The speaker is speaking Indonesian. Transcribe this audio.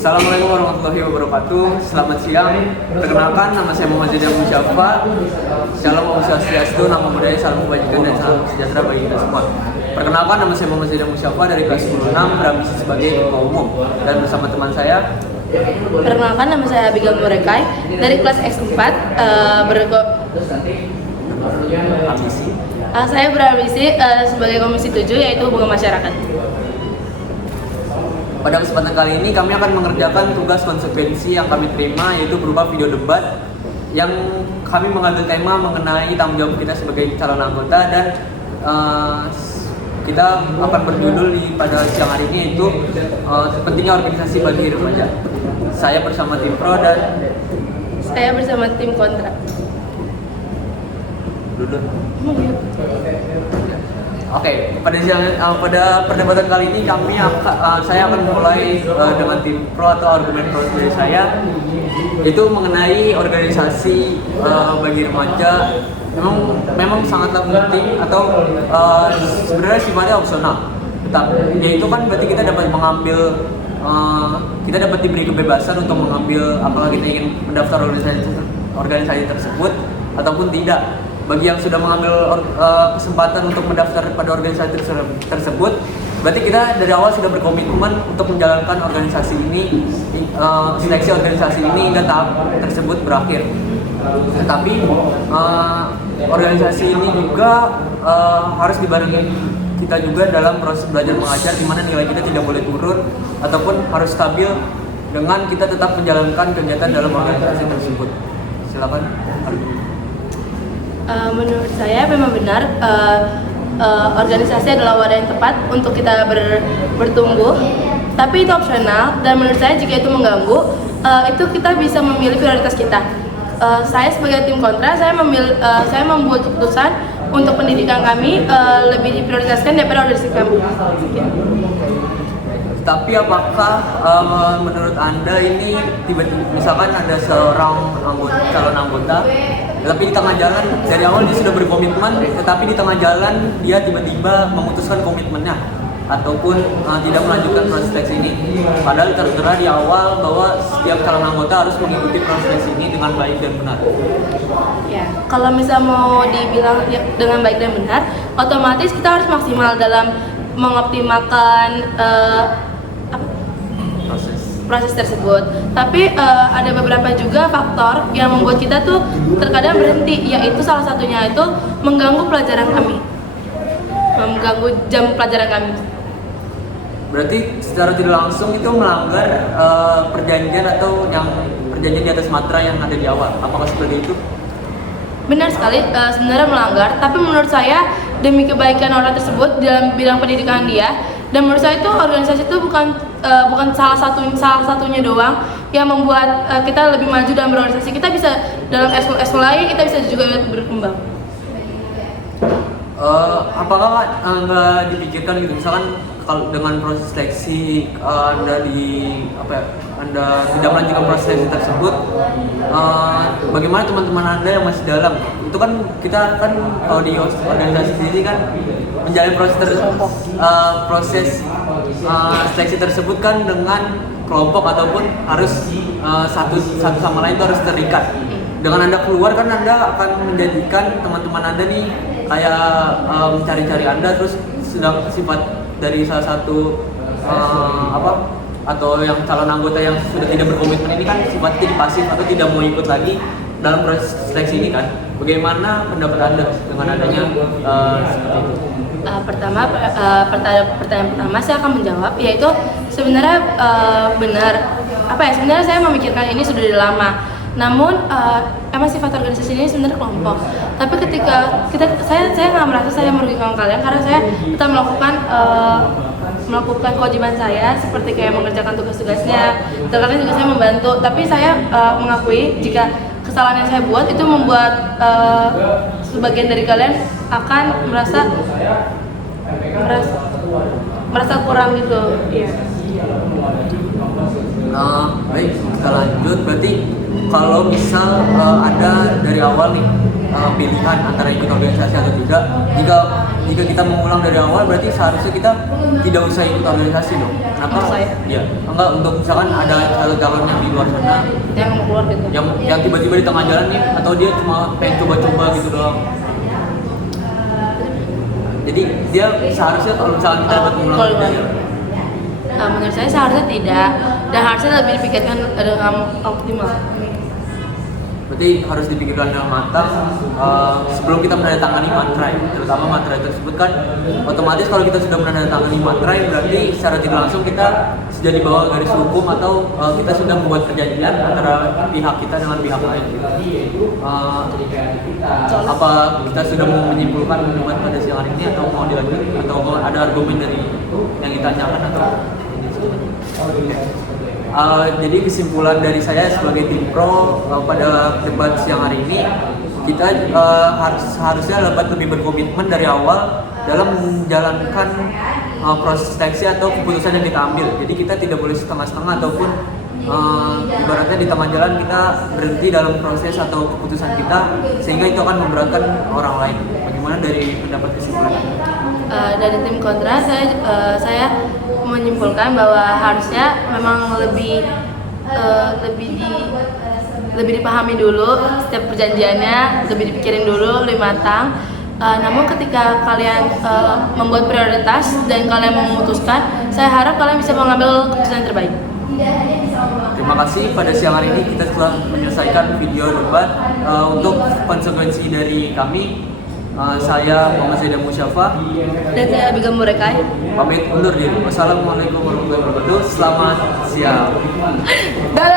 Assalamualaikum warahmatullahi wabarakatuh. Selamat siang. Perkenalkan, nama saya Muhammad Zaidan Musyafa. Shalom Om Swastiastu, nama budaya, salam kebajikan dan salam sejahtera bagi kita semua. Perkenalkan, nama saya Muhammad Zaidan Musyafa dari kelas 10-6 berambisi sebagai ketua umum dan bersama teman saya. Perkenalkan, nama saya Abigail Murekai dari kelas X4 Ambisi. Saya berambisi sebagai komisi 7 yaitu hubungan masyarakat. Pada kesempatan kali ini kami akan mengerjakan tugas konsekuensi yang kami terima, yaitu berupa video debat yang kami mengambil tema mengenai tanggung jawab kita sebagai calon anggota, dan kita akan berjudul pada siang hari ini yaitu pentingnya organisasi bagi remaja. Saya bersama tim pro dan Saya bersama tim kontra. Oke, pada perdebatan kali ini saya akan mulai dengan tim pro atau argumen pro dari saya, itu mengenai organisasi bagi remaja. Memang sangatlah penting atau sebenarnya sifatnya opsional. Yaitu kan berarti kita dapat mengambil kita dapat diberi kebebasan untuk mengambil apakah kita ingin mendaftar organisasi tersebut ataupun tidak. Bagi yang sudah mengambil kesempatan untuk mendaftar pada organisasi tersebut, berarti kita dari awal sudah berkomitmen untuk menjalankan organisasi ini, seleksi organisasi ini hingga tahap tersebut berakhir. Tetapi organisasi ini juga harus dibarengi kita juga dalam proses belajar mengajar, di mana nilai kita tidak boleh turun ataupun harus stabil dengan kita tetap menjalankan kegiatan dalam organisasi tersebut. Silakan. Menurut saya memang benar organisasi adalah wadah yang tepat untuk kita bertumbuh, tapi itu opsional, dan menurut saya jika itu mengganggu, itu kita bisa memilih prioritas kita. Saya sebagai tim kontra, saya membuat keputusan untuk pendidikan kami lebih diprioritaskan daripada organisasi kami. Tapi apakah menurut Anda ini tiba-tiba misalkan ada seorang calon anggota, tapi di tengah jalan dari awal dia sudah berkomitmen, tetapi di tengah jalan dia tiba-tiba memutuskan komitmennya ataupun tidak melanjutkan proses seleksi ini, padahal tertera di awal bahwa setiap calon anggota harus mengikuti proses ini dengan baik dan benar? Ya, kalau misal mau dibilang dengan baik dan benar, otomatis kita harus maksimal dalam mengoptimalkan proses tersebut. Tapi ada beberapa juga faktor yang membuat kita tuh terkadang berhenti, yaitu salah satunya itu mengganggu pelajaran kami, mengganggu jam pelajaran kami. Berarti secara tidak langsung itu melanggar perjanjian atau yang perjanjian di atas matra yang ada di awal. Apakah seperti itu? Benar sekali, sebenarnya melanggar, tapi menurut saya demi kebaikan orang tersebut dalam bidang pendidikan dia, dan menurut saya itu organisasi itu bukan salah satunya doang yang membuat kita lebih maju dalam berorganisasi. Kita bisa dalam ekskul lain, kita bisa juga berkembang. Apakah nggak dipikirkan gitu, misalkan kalau dengan proses seleksi Anda tidak melanjutkan proses seleksi tersebut, bagaimana teman-teman Anda yang masih dalam itu? Kan kita kan kalau di organisasi sendiri kan menjalani proses seleksi tersebut kan dengan kelompok ataupun harus satu sama lain itu harus terikat. Dengan Anda keluar kan Anda akan menjadikan teman-teman Anda nih kayak mencari-cari Anda, terus sedang sifat dari salah satu atau yang calon anggota yang sudah tidak berkomitmen ini kan sifatnya jadi pasif atau tidak mau ikut lagi dalam proses seleksi ini kan. Bagaimana pendapat Anda dengan adanya seperti itu? Pertanyaan pertama saya akan menjawab, yaitu sebenarnya benar. Sebenarnya saya memikirkan ini sudah dari lama. Namun emang sifat organisasi ini sebenarnya kelompok. Tapi ketika saya nggak merasa saya merugikan kalian, karena saya tetap melakukan kewajiban saya seperti kayak mengerjakan tugas-tugasnya. Terkadang juga saya membantu. Tapi saya mengakui jika kesalahan yang saya buat itu membuat sebagian dari kalian akan merasa kurang gitu. Iya. Baik, kita lanjut. Berarti kalau misal ada dari awal nih pilihan antara ikut organisasi atau tidak, jika jika kita mengulang dari awal berarti seharusnya kita tidak usah ikut organisasi dong. Kenapa? Iya, enggak, untuk misalkan ada satu calon yang di luar sana yang mau keluar gitu. yang tiba-tiba di tengah jalan nih, atau dia cuma pengen coba-coba gitu doang. Jadi dia seharusnya kalau misalkan kita dapat mengulang dari Menurut saya seharusnya tidak, dan harusnya lebih dipikirkan dengan optimal. berarti harus dipikirkan dengan matang sebelum kita menandatangani materai, terutama materai tersebut kan otomatis kalau kita sudah menandatangani materai berarti secara tidak langsung kita sudah dibawa garis hukum atau kita sudah membuat perjanjian antara pihak kita dengan pihak lain. Apa kita sudah mau menyimpulkan debat pada siang hari ini atau mau dilanjut atau mau ada argumen dari yang ditanyakan atau jadi kesimpulan dari saya sebagai tim pro pada debat siang hari ini, kita harusnya lebih berkomitmen dari awal dalam menjalankan proses seleksi atau keputusan yang kita ambil. Jadi kita tidak boleh setengah-setengah ataupun ibaratnya di tengah jalan kita berhenti dalam proses atau keputusan kita, sehingga itu akan memberatkan orang lain. Bagaimana dari pendapat kesimpulan? Dari tim kontra saya menyimpulkan bahwa harusnya memang lebih dipahami dulu setiap perjanjiannya, lebih dipikirin dulu, lebih matang. Namun ketika kalian membuat prioritas dan kalian memutuskan, saya harap kalian bisa mengambil keputusan yang terbaik. Terima kasih, pada siang hari ini kita telah menyelesaikan video debat. Untuk konsekuensi dari kami, saya Muhammad Zaidan Musyafa Dan saya Abigail Murekai. pamit undur diri. Wassalamualaikum warahmatullahi wabarakatuh. Selamat siang. Dan